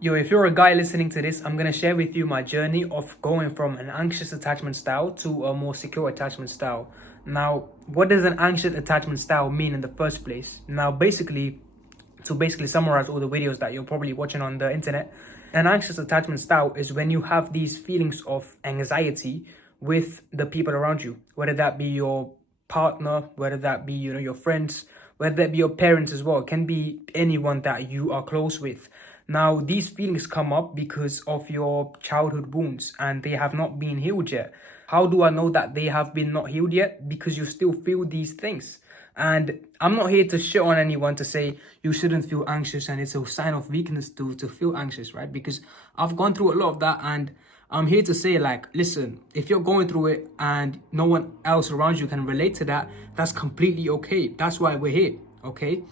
Yo, if you're a guy listening to this, I'm going to share with you my journey of going from an anxious attachment style to a more secure attachment style. Now, what does an anxious attachment style mean in the first place? Now, to summarize all the videos that you're probably watching on the internet, an anxious attachment style is when you have these feelings of anxiety with the people around you, whether that be your partner, whether that be, your friends, whether that be your parents as well. It can be anyone that you are close with. Now, these feelings come up because of your childhood wounds and they have not been healed yet. How do I know that they have been not healed yet? Because you still feel these things. And I'm not here to shit on anyone to say you shouldn't feel anxious and it's a sign of weakness to feel anxious, right? Because I've gone through a lot of that, and I'm here to say, like, listen, if you're going through it and no one else around you can relate to that, that's completely okay. That's why we're here, okay?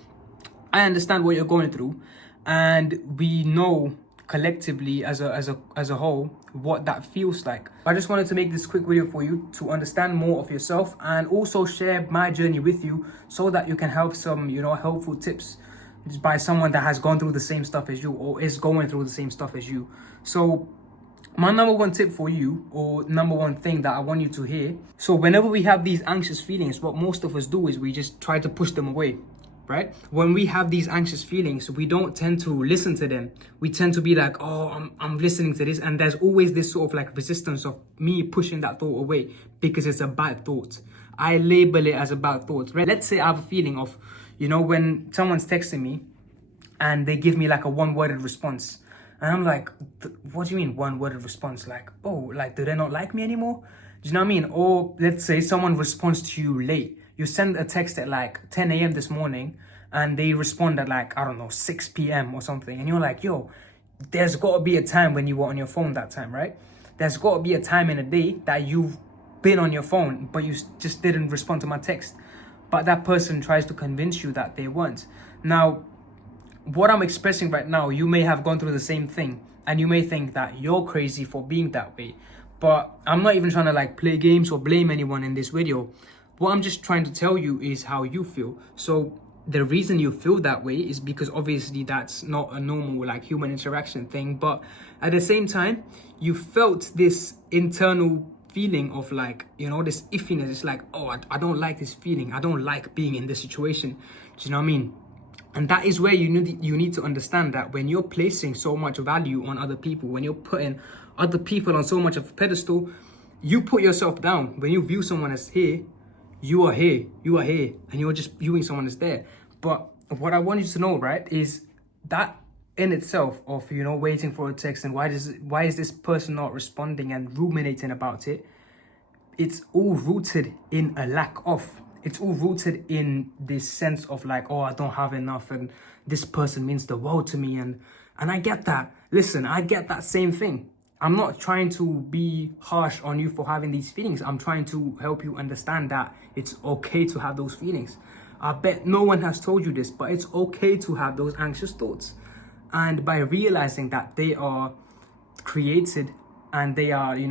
I understand what you're going through, and we know collectively as a whole what that feels like. I just wanted to make this quick video for you to understand more of yourself and also share my journey with you so that you can help some, helpful tips by someone that has gone through the same stuff as you or is going through the same stuff as you. So my number one tip for you, or number one thing that I want you to hear. So whenever we have these anxious feelings, what most of us do is we just try to push them away. Right? When we have these anxious feelings, we don't tend to listen to them. We tend to be like, oh, I'm listening to this. And there's always this sort of like resistance of me pushing that thought away because it's a bad thought. I label it as a bad thought. Right? Let's say I have a feeling of, when someone's texting me and they give me like a one-worded response. And I'm like, what do you mean one-worded response? Like, oh, like, do they not like me anymore? Do you know what I mean? Or let's say someone responds to you late. You send a text at like 10 a.m. this morning and they respond at like, I don't know, 6 p.m. or something. And you're like, yo, there's got to be a time when you were on your phone that time, right? There's got to be a time in a day that you've been on your phone, but you just didn't respond to my text. But that person tries to convince you that they weren't. Now, what I'm expressing right now, you may have gone through the same thing and you may think that you're crazy for being that way. But I'm not even trying to like play games or blame anyone in this video. What I'm just trying to tell you is how you feel. So the reason you feel that way is because obviously that's not a normal like human interaction thing. But at the same time, you felt this internal feeling of like, this iffiness. It's like, oh, I don't like this feeling. I don't like being in this situation. Do you know what I mean? And that is where you need to understand that when you're placing so much value on other people, when you're putting other people on so much of a pedestal, you put yourself down. When you view someone as here, you are here, and you're just viewing someone as there. But what I want you to know, right, is that in itself of, waiting for a text and why is this person not responding and ruminating about it, it's all rooted in a lack of. It's all rooted in this sense of like, oh, I don't have enough and this person means the world to me. And I get that. Listen, I get that same thing. I'm not trying to be harsh on you for having these feelings. I'm trying to help you understand that it's okay to have those feelings. I bet no one has told you this, but it's okay to have those anxious thoughts. And by realizing that they are created and they are, they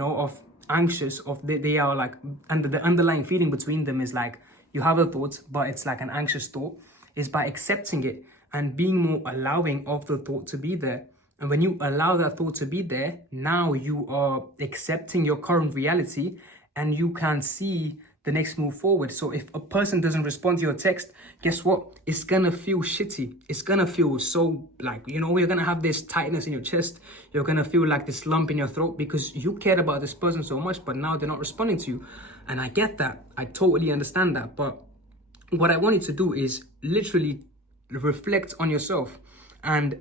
are like, and the underlying feeling between them is like, you have a thought, but it's like an anxious thought, is by accepting it and being more allowing of the thought to be there. And when you allow that thought to be there, now you are accepting your current reality and you can see the next move forward. So if a person doesn't respond to your text, guess what? It's gonna feel shitty. It's gonna feel so like, you're gonna have this tightness in your chest. You're gonna feel like this lump in your throat because you cared about this person so much, but now they're not responding to you. And I get that. I totally understand that. But what I want you to do is literally reflect on yourself and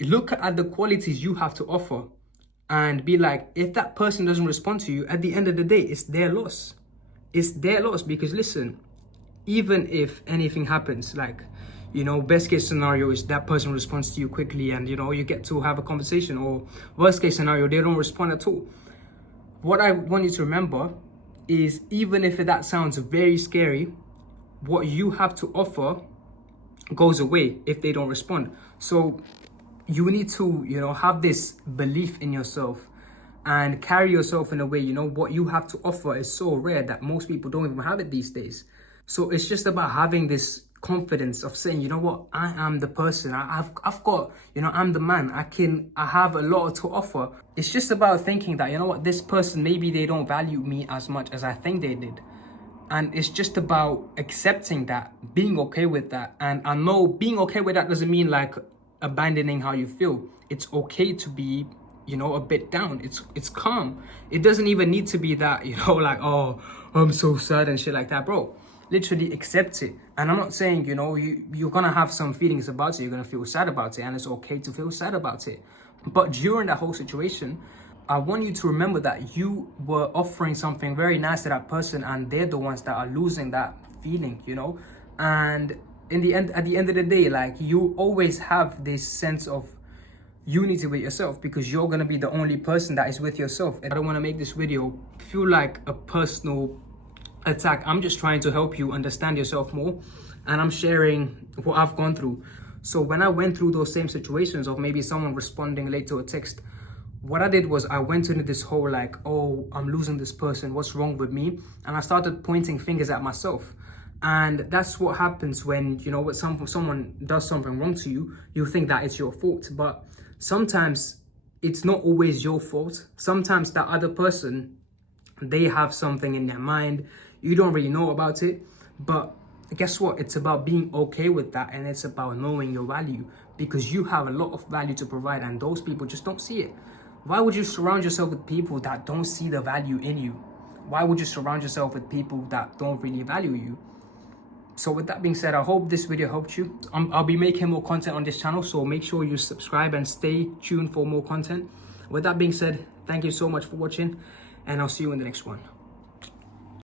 look at the qualities you have to offer and be like, if that person doesn't respond to you, at the end of the day, it's their loss. It's their loss because listen, even if anything happens, like, best case scenario is that person responds to you quickly and, you get to have a conversation, or worst case scenario, they don't respond at all. What I want you to remember is even if that sounds very scary, what you have to offer goes away if they don't respond. So you need to, have this belief in yourself and carry yourself in a way, what you have to offer is so rare that most people don't even have it these days. So it's just about having this confidence of saying, you know what, I am the person. I've got, you know, I'm the man. I have a lot to offer. It's just about thinking that, you know what, this person, maybe they don't value me as much as I think they did. And it's just about accepting that, being okay with that. And I know being okay with that doesn't mean like abandoning how you feel. It's okay to be, you know, a bit down. It's calm. It doesn't even need to be that, you know, like, oh, I'm so sad and shit like that, bro. Literally accept it. And I'm not saying, you know, you're gonna have some feelings about it. You're gonna feel sad about it, and it's okay to feel sad about it. But during that whole situation, I want you to remember that you were offering something very nice to that person, and they're the ones that are losing that feeling, you know. And in the end, at the end of the day, like, you always have this sense of unity with yourself, because you're gonna be the only person that is with yourself. I don't want to make this video feel like a personal attack. I'm just trying to help you understand yourself more, and I'm sharing what I've gone through. So when I went through those same situations of maybe someone responding late to a text, what I did was I went into this whole like, oh, I'm losing this person, what's wrong with me? And I started pointing fingers at myself. And that's what happens when, you know, when someone does something wrong to you, you think that it's your fault. But sometimes it's not always your fault. Sometimes that other person, they have something in their mind. You don't really know about it. But guess what? It's about being okay with that, and it's about knowing your value, because you have a lot of value to provide, and those people just don't see it. Why would you surround yourself with people that don't see the value in you? Why would you surround yourself with people that don't really value you? So with that being said, I hope this video helped you. I'll be making more content on this channel, so make sure you subscribe and stay tuned for more content. With that being said, thank you so much for watching, and I'll see you in the next one.